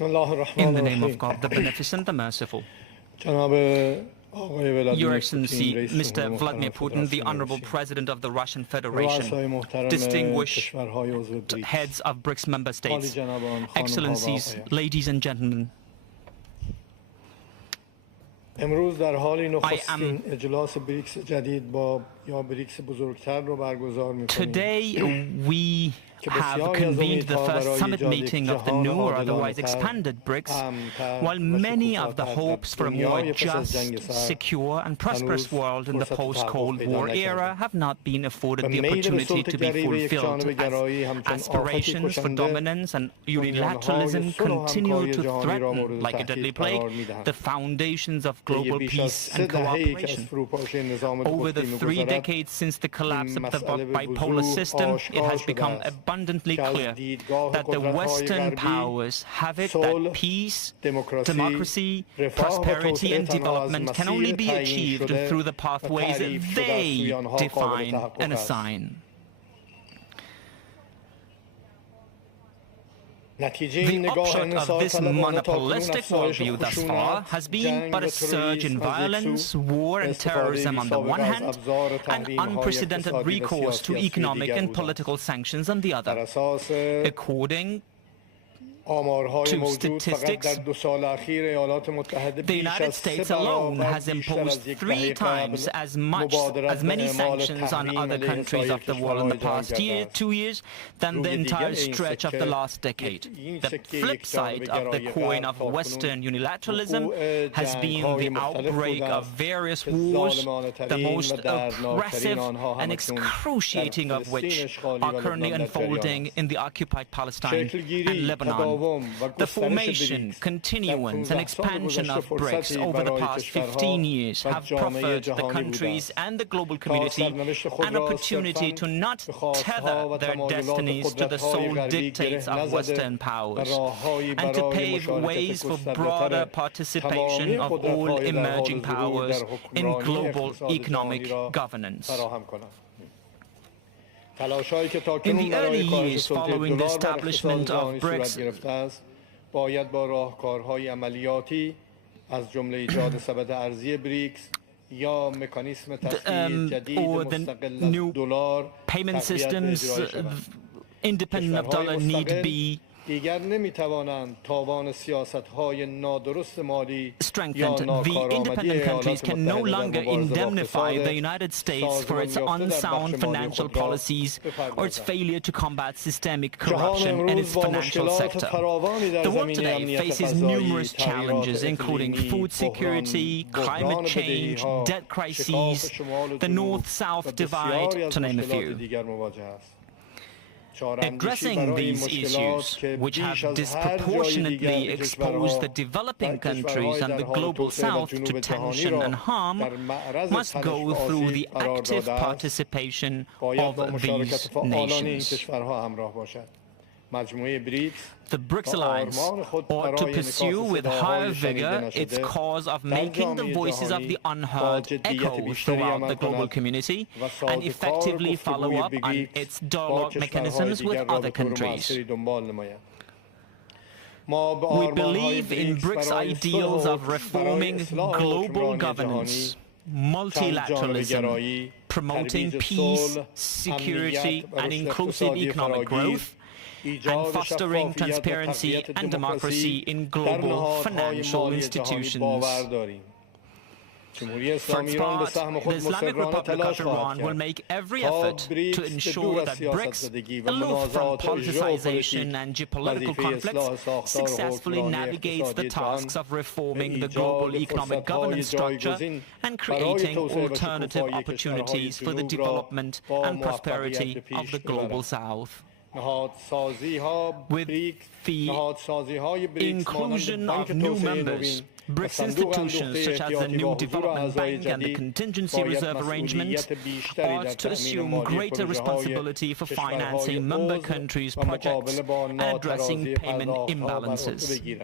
In the name of God, the Beneficent, the Merciful. Your Excellency, Mr. Vladimir Putin, the Honorable President of the Russian Federation, distinguished heads of BRICS member states, Excellencies, ladies and gentlemen, today we have convened the first summit meeting of the new or otherwise expanded BRICS, while many of the hopes for a more just, secure and prosperous world in the post-Cold War era have not been afforded the opportunity to be fulfilled, as aspirations for dominance and unilateralism continue to threaten, like a deadly plague, the foundations of global peace and cooperation. Over the 3 decades since the collapse of the bipolar system, it has become abundantly clear that the Western powers have it that peace, democracy, prosperity and development can only be achieved through the pathways they define and assign. The upshot of this monopolistic worldview thus far has been but a surge in violence, war and terrorism on the one hand, and unprecedented recourse to economic and political sanctions on the other. According to statistics, the United States alone has imposed 3 times as many sanctions on other countries of the world in the past 2 years than the entire stretch of the last decade. The flip side of the coin of Western unilateralism has been the outbreak of various wars, the most oppressive and excruciating of which are currently unfolding in the occupied Palestine and Lebanon. The formation, continuance and expansion of BRICS over the past 15 years have proffered the countries and the global community an opportunity to not tether their destinies to the sole dictates of Western powers, and to pave ways for broader participation of all emerging powers in global economic governance. In the early years following the establishment of BRICS, or the new payment systems independent of dollar need be strengthened. The independent countries can no longer indemnify the United States for its unsound financial policies or its failure to combat systemic corruption in its financial sector. The world today faces numerous challenges, including food security, climate change, debt crises, the North-South divide, to name a few. Addressing these issues, which have disproportionately exposed the developing countries and the global South to tension and harm, must go through the active participation of these nations. The BRICS Alliance ought to pursue with higher vigor its cause of making the voices of the unheard echo throughout the global community and effectively follow up on its dialogue mechanisms with other countries. We believe in BRICS ideals of reforming global governance, multilateralism, promoting peace, security and inclusive economic growth, and fostering transparency and democracy in global financial institutions. For its part, the Islamic Republic of Iran will make every effort to ensure that BRICS, aloof from politicization and geopolitical conflicts, successfully navigates the tasks of reforming the global economic governance structure and creating alternative opportunities for the development and prosperity of the global South. With the inclusion of new members, BRICS institutions such as the new Development Bank and the Contingency Reserve Arrangement ought to assume greater responsibility for financing member countries' projects and addressing payment imbalances.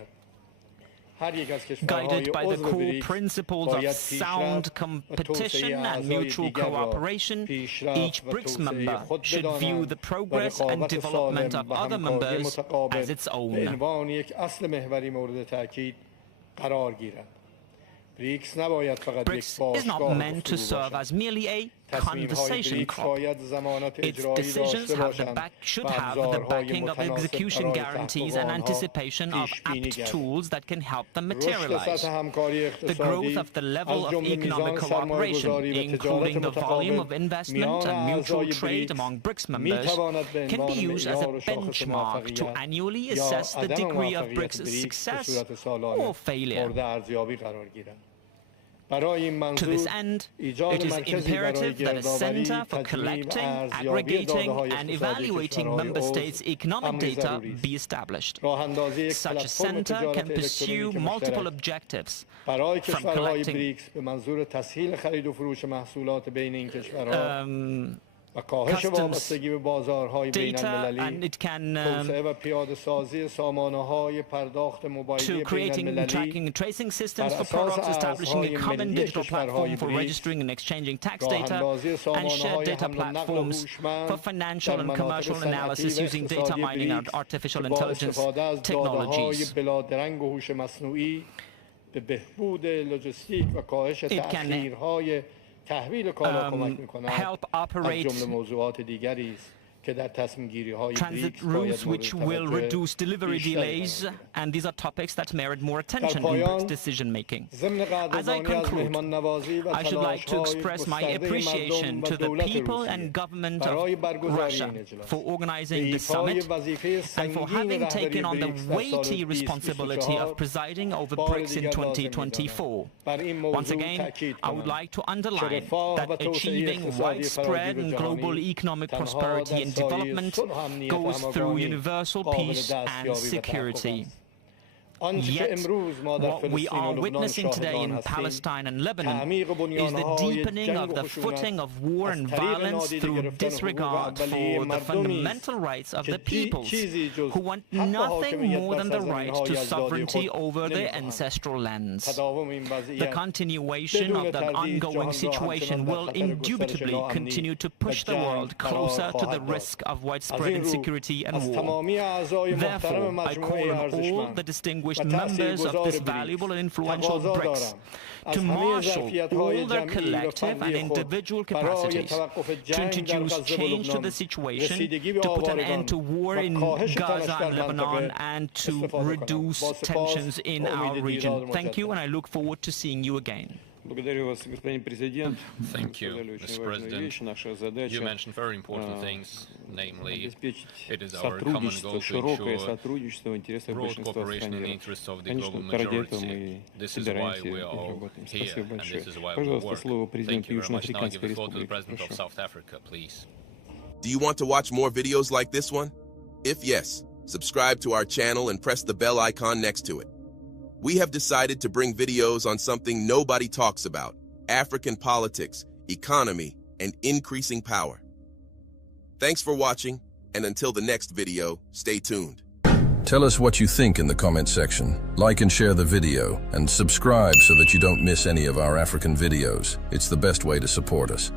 Guided by the core principles of sound competition and mutual cooperation, each BRICS member should view the progress and development of other members as its own. BRICS is not meant to serve as merely a conversation club. Its decisions should have the backing of execution guarantees and anticipation of apt tools that can help them materialize. The growth of the level of economic cooperation, including the volume of investment and mutual trade among BRICS members, can be used as a benchmark to annually assess the degree of BRICS' success or failure. To this end, it is imperative that a center for collecting, aggregating, and evaluating member states' economic data be established. Such a center can pursue multiple objectives, from collecting customs data, and it can to creating tracking and tracing systems for products, establishing a common digital platform for registering and exchanging tax data, and shared data platforms for financial and commercial analysis using data mining and artificial intelligence technologies. It can help operate transit routes which will reduce delivery delays, and these are topics that merit more attention in BRICS decision-making. As I conclude, I should like to express my appreciation to the people and government of Russia for organizing this summit and for having taken on the weighty responsibility of presiding over BRICS in 2024. Once again, I would like to underline that achieving widespread and global economic prosperity and development goes through universal peace and security. Yet, what we are witnessing today in Palestine and Lebanon is the deepening of the footing of war and violence through disregard for the fundamental rights of the peoples, who want nothing more than the right to sovereignty over their ancestral lands. The continuation of the ongoing situation will indubitably continue to push the world closer to the risk of widespread insecurity and war. Therefore, I call on all the distinguished members of this valuable and influential BRICS to marshal all their collective and individual capacities to introduce change to the situation, to put an end to war in Gaza and Lebanon, and to reduce tensions in our region. Thank you, and I look forward to seeing you again. Thank you, Mr. President. You mentioned very important things, namely, it is our common goal to ensure broad cooperation in the interests of the global majority. This is why we are all here, and this is why we work. Thank you very much. Now I give the floor to the President of South Africa, please. Do you want to watch more videos like this one? If yes, subscribe to our channel and press the bell icon next to it. We have decided to bring videos on something nobody talks about: African politics, economy, and increasing power. Thanks for watching, and until the next video, stay tuned. Tell us what you think in the comment section. Like and share the video, and subscribe so that you don't miss any of our African videos. It's the best way to support us.